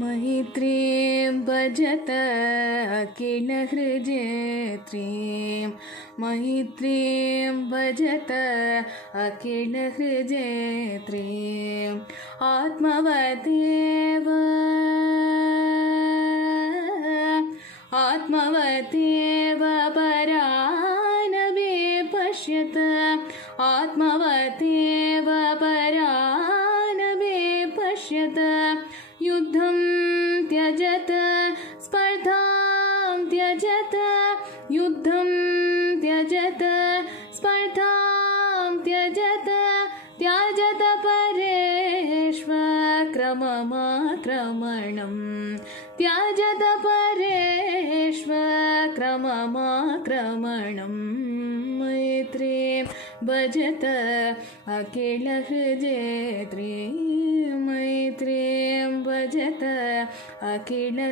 मैत्रीं भजत अखिलहृजेत्रीं मैत्रीं भजत अखिलहृजेत्रीं आत्मवतेव परानवे पश्यत आत्मवतेव परानवे पश्यत युद्धं त्यजत स्पर्धां त्यजत युद्धं त्यजत स्पर्धां त्यजत त्याजत परेष्वक्रममाक्रमणं त्याजत परेष्वक्रममाक्रमणं मैत्रीं भजत अखिलहृजेत्रीं मैत्रीं भजत अखिलहृजेत्रीम्।